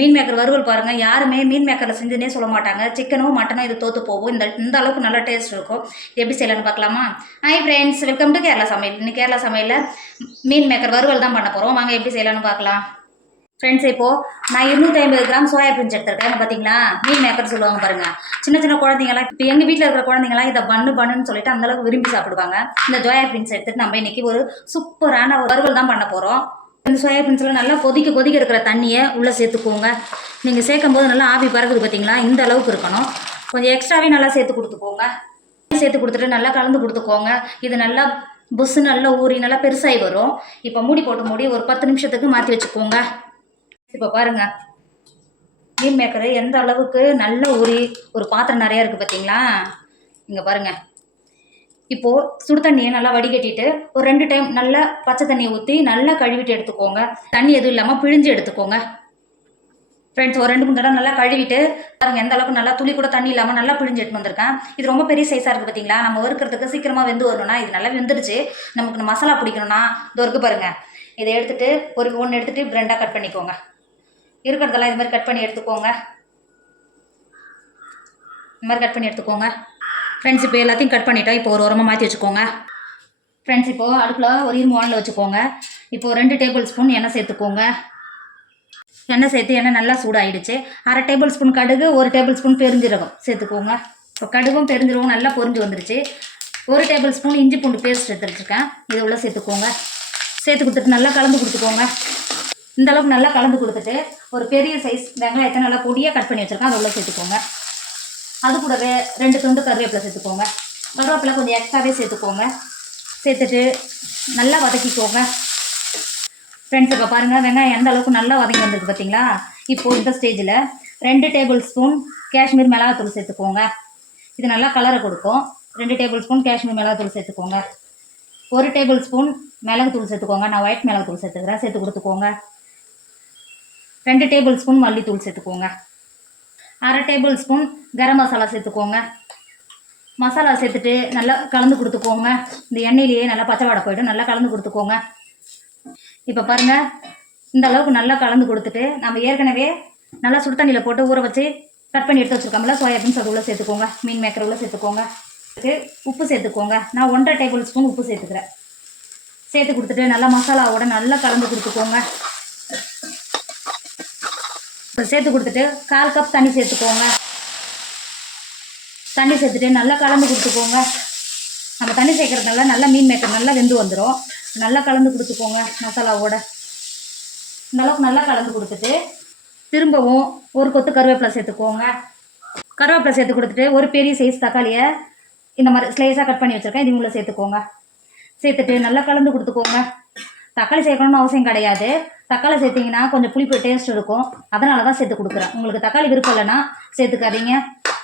மீன் maker வறுவல் பாருங்கள், யாருமே மீன் மேக்கரில் செஞ்சுனே சொல்ல மாட்டாங்க. சிக்கனோ மட்டனோ இது தோற்று போகும். இந்த அளவுக்கு நல்ல டேஸ்ட் இருக்கும். எப்படி செய்யலான்னு பார்க்கலாமா? Hi friends, welcome to Kerala சமையல். இன்னைக்கு கேரளா சமையலில் மீன் மேக்கர் வறுவல் தான் பண்ண போகிறோம். வாங்க எப்படி செய்யலான்னு பார்க்கலாம். ஃப்ரெண்ட்ஸ், இப்போது நான் 250 கிராம் சோயா பீன்ஸ் எடுத்துருக்கேன். பார்த்தீங்களா, மீன் மேக்கர் சொல்லுவாங்க பாருங்கள். சின்ன சின்ன குழந்தைங்களாம், இப்போ எங்கள் வீட்டில் இருக்கிற குழந்தைங்களாம் இதை பண்ணுன்னு சொல்லிட்டு அந்தளவுக்கு விரும்பி சாப்பிடுவாங்க. இந்த சோயா பீன்ஸ் எடுத்துகிட்டு நம்ம இன்னைக்கு ஒரு சூப்பரான ஒரு வறுவல் தான் பண்ண போகிறோம். இந்த சோயா பீன்ஸில் நல்லா கொதிக்க இருக்கிற தண்ணியை உள்ளே சேர்த்துக்கோங்க. நீங்கள் சேர்க்கும் போது நல்லா ஆவி பறகுது பார்த்தீங்களா, இந்த அளவுக்கு இருக்கணும். கொஞ்சம் எக்ஸ்ட்ராவே நல்லா சேர்த்து கொடுத்துக்கோங்க. சேர்த்து கொடுத்துட்டு நல்லா கலந்து கொடுத்துக்கோங்க. இது நல்லா புஸ்ஸு நல்லா ஊறி நல்லா பெருசாகி வரும். இப்போ மூடி போட்டு ஒரு 10 நிமிஷத்துக்கு மாற்றி வச்சுக்கோங்க. இப்போ பாருங்கள், மீன் மேக்கரு எந்த அளவுக்கு நல்லா ஊறி ஒரு பாத்திரம் நிறையா இருக்குது பார்த்தீங்களா. இங்கே பாருங்கள். இப்போது சுடு தண்ணியை நல்லா வடிகட்டிட்டு ஒரு 2 டைம் நல்லா பச்சை தண்ணியை ஊற்றி நல்லா கழுவிட்டு எடுத்துக்கோங்க. தண்ணி எதுவும் இல்லாமல் பிழிஞ்சு எடுத்துக்கோங்க. ஃப்ரெண்ட்ஸ், ஒரு 2-3 தடவை நல்லா கழுவிட்டு பாருங்கள், எந்த அளவுக்கு நல்லா துளி கூட தண்ணி இல்லாமல் நல்லா பிழிஞ்சு எடுத்து வந்திருக்கேன். இது ரொம்ப பெரிய சைஸாக இருக்குது பார்த்தீங்களா. நம்ம வறுக்கிறதுக்கு சீக்கிரமாக வெந்து வரணும்னா இது நல்லா வெந்துருச்சு. நமக்கு மசாலா பிடிக்கணும்னா இது இருக்குது பாருங்கள். இதை எடுத்துகிட்டு ஒன்று எடுத்துகிட்டு பிரெண்டாக கட் பண்ணிக்கோங்க. இருக்கிறதெல்லாம் இது மாதிரி கட் பண்ணி எடுத்துக்கோங்க. இந்த மாதிரி கட் பண்ணி எடுத்துக்கோங்க. ஃப்ரெண்ட்ஸ், இப்போ எல்லாத்தையும் கட் பண்ணிட்டோம். இப்போ ஒரு உரமாக மாற்றி வச்சுக்கோங்க. ஃப்ரெண்ட்ஸ், இப்போது அடுப்பில் ஒரு இரும்பு வானல் வச்சுக்கோங்க. இப்போது 2 டேபிள் ஸ்பூன் எண்ணெய் சேர்த்துக்கோங்க. எண்ணெய் சேர்த்து எண்ணெய் நல்லா சூடாகிடுச்சு. 1/2 டேபிள் ஸ்பூன் கடுகு, 1 டேபிள் ஸ்பூன் பெருஞ்சீரகம் சேர்த்துக்கோங்க. இப்போ கடுகும் பெருஞ்சீரகம் நல்லா பொரிஞ்சு வந்துருச்சு. 1 டேபிள் ஸ்பூன் இஞ்சி பூண்டு பேஸ்ட் எடுத்து வச்சுருக்கேன். இது உள்ள சேர்த்துக்கோங்க. சேர்த்து கொடுத்துட்டு நல்லா கலந்து கொடுத்துக்கோங்க. இந்த அளவுக்கு நல்லா கலந்து கொடுத்துட்டு ஒரு பெரிய சைஸ் வெங்காயத்தை நல்லா பொடியாக கட் பண்ணி வச்சுருக்கேன். அது உள்ள சேர்த்துக்கோங்க. அது கூடவே 2 துண்டு கருவேப்பிலை சேர்த்துக்கோங்க. கருவேப்பிலை கொஞ்சம் எக்ஸ்ட்ராவே சேர்த்துக்கோங்க. சேர்த்துட்டு நல்லா வதக்கிக்கோங்க. ஃப்ரெண்ட்ஸ், இப்போ பாருங்கள், வெங்காயம் எந்த அளவுக்கு நல்லா வதங்கி வந்திருக்கு பார்த்தீங்களா. இப்போது இந்த ஸ்டேஜில் 2 டேபிள் ஸ்பூன் காஷ்மீர் மிளகாத்தூள் சேர்த்துக்கோங்க. இது நல்லா கலரை கொடுக்கும். 2 டேபிள் ஸ்பூன் காஷ்மீர் மிளகாத்தூள் சேர்த்துக்கோங்க. 1 டேபிள் ஸ்பூன் மிளகுத்தூள் சேர்த்துக்கோங்க. நான் ஒயிட் மிளகுத்தூள் சேர்த்துக்கிறேன். சேர்த்து கொடுத்துக்கோங்க. 2 டேபிள் ஸ்பூன் மல்லித்தூள் சேர்த்துக்கோங்க. 1/2 டேபிள் ஸ்பூன் கரம் மசாலா சேர்த்துக்கோங்க. மசாலா சேர்த்துட்டு நல்லா கலந்து கொடுத்துக்கோங்க. இந்த எண்ணெயிலேயே நல்லா பச்சை வாடை போய்ட்டு நல்லா கலந்து கொடுத்துக்கோங்க. இப்போ பாருங்கள், இந்த அளவுக்கு நல்லா கலந்து கொடுத்துட்டு நம்ம ஏற்கனவே நல்லா சுடு தண்ணியில் போட்டு ஊற வச்சு கட் பண்ணி எடுத்து வச்சுருக்கோம்ல சோயாபீன்ஸ், அது உள்ளே சேர்த்துக்கோங்க. மீன் மேக்கர் உள்ளே சேர்த்துக்கோங்க. உப்பு சேர்த்துக்கோங்க. நான் 1/2 டேபிள் ஸ்பூன் உப்பு சேர்த்துக்கிறேன். சேர்த்து கொடுத்துட்டு நல்லா மசாலாவோட நல்லா கலந்து கொடுத்துக்கோங்க. சேர்த்து கொடுத்துட்டு 1/4 கப் தண்ணி சேர்த்துக்கோங்க. தண்ணி சேர்த்துட்டு நல்லா கலந்து கொடுத்துக்கோங்க. நம்ம தண்ணி சேர்க்கறதுனால நல்லா மீன் மேக்கர் நல்லா வெந்து வந்துடும். நல்லா கலந்து கொடுத்துக்கோங்க மசாலாவோட. இந்த அளவுக்கு நல்லா கலந்து கொடுத்துட்டு திரும்பவும் ஒரு கொத்து கருவேப்பிலை சேர்த்துக்கோங்க. கருவேப்பிலை சேர்த்து கொடுத்துட்டு ஒரு பெரிய சைஸ் தக்காளியை இந்த மாதிரி ஸ்லைஸாக கட் பண்ணி வச்சுருக்கேன். இது உள்ள சேர்த்துக்கோங்க. சேர்த்துட்டு நல்லா கலந்து கொடுத்துக்கோங்க. தக்காளி சேர்க்கணும்னு அவசியம் கிடையாது. தக்காளி சேர்த்திங்கன்னா கொஞ்சம் புளிப்பு டேஸ்ட் இருக்கும். அதனால தான் சேர்த்து கொடுக்குறேன். உங்களுக்கு தக்காளி விருப்பம் இல்லைன்னா சேர்த்துக்காதீங்க.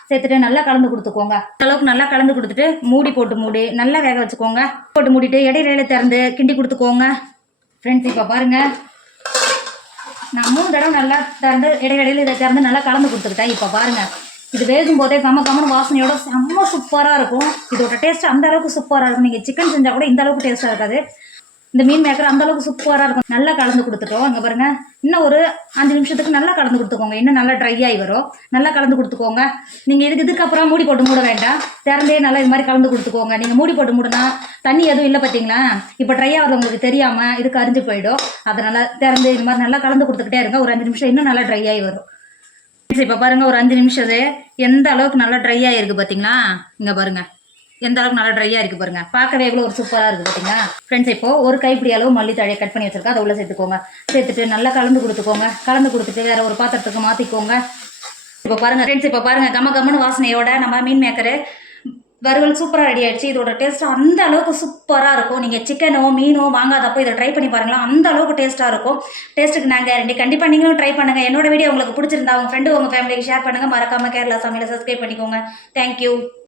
சேர்த்துட்டு நல்லா கலந்து கொடுத்துக்கோங்க. அளவுக்கு நல்லா கலந்து கொடுத்துட்டு மூடி நல்லா வேக வச்சுக்கோங்க. போட்டு மூடிட்டு இடையில திறந்து கிண்டி கொடுத்துக்கோங்க. ஃப்ரெண்ட்ஸ், இப்போ பாருங்கள், நான் 3 தடவை நல்லா திறந்து இடையில இதை திறந்து நல்லா கலந்து கொடுத்துக்கிட்டேன். இப்போ பாருங்கள், இது வேகும் போதே கம்ம வாசனையோட செம்ம சூப்பராக இருக்கும். இதோட டேஸ்ட் அந்த அளவுக்கு சூப்பராக இருக்கும். நீங்கள் சிக்கன் செஞ்சால் கூட இந்த அளவுக்கு டேஸ்ட்டாக இருக்காது. இந்த மீன் மேக்கர் அந்த அளவுக்கு சூப்பராக இருக்கும். நல்லா கலந்து கொடுத்துட்டோம். அங்கே பாருங்கள், இன்னும் ஒரு 5 நிமிஷத்துக்கு நல்லா கலந்து கொடுத்துக்கோங்க. இன்னும் நல்லா ட்ரை ஆகி வரும். நல்லா கலந்து கொடுத்துக்கோங்க. நீங்கள் இதுக்கப்புறம் மூடி போட்டு மூட வேண்டாம். திறந்தே நல்லா இது மாதிரி கலந்து கொடுத்துக்கோங்க. நீங்கள் மூடி போட்டு மூடினா தண்ணி எதுவும் இல்லை பார்த்தீங்களா. இப்போ ட்ரை ஆகிறது உங்களுக்கு தெரியாமல் இதுக்கு அரிஞ்சு போயிடும். அதனால் திறந்து இது மாதிரி நல்லா கலந்து கொடுத்துக்கிட்டே இருங்க. ஒரு 5 நிமிஷம் இன்னும் நல்லா ட்ரை ஆகி வரும். இப்போ பாருங்கள், ஒரு 5 நிமிஷத்து எந்த அளவுக்கு நல்லா ட்ரை ஆகிருக்கு பார்த்தீங்களா. இங்கே பாருங்கள், எந்த அளவுக்கு நல்லா ட்ரையாக இருக்குது பாருங்கள். பார்க்கவே எவ்வளோ ஒரு சூப்பராக இருக்குது பார்த்தீங்களா. ஃப்ரெண்ட்ஸ், இப்போது ஒரு கைப்பிடி அளவு மல்லித்தழையை கட் பண்ணி வச்சுருக்கேன். அதை உள்ளே சேர்த்துக்கோங்க. சேர்த்துட்டு நல்லா கலந்து கொடுத்துக்கோங்க. கலந்து கொடுத்துட்டு வேறு ஒரு பாத்திரத்துக்கு மாற்றிக்கோங்க. இப்போ பாருங்கள் ஃப்ரெண்ட்ஸ், இப்போ பாருங்கள், கம்ம வாசனையோட நம்ம மீன் மேக்கரு வறுவல் சூப்பராக ரெடி ஆகிடுச்சு. இதோட டேஸ்ட்டு அந்த அளவுக்கு சூப்பராக இருக்கும். நீங்கள் சிக்கனோ மீனோ வாங்காதப்போ இதை ட்ரை பண்ணி பாருங்களா, அந்த அளவுக்கு டேஸ்ட்டாக இருக்கும். டேஸ்ட்டுக்கு நான் கேரண்டி. கண்டிப்பாக நீங்களும் ட்ரை பண்ணுங்கள். என்னோட வீடியோ உங்களுக்கு பிடிச்சிருந்தா உங்கள் ஃப்ரெண்டு உங்கள் ஃபேமிலிக்கு ஷேர் பண்ணுங்கள். மறக்காமல் கேரளா சமையலை சப்ஸ்கிரைப் பண்ணிக்கோங்க. தேங்க்யூ.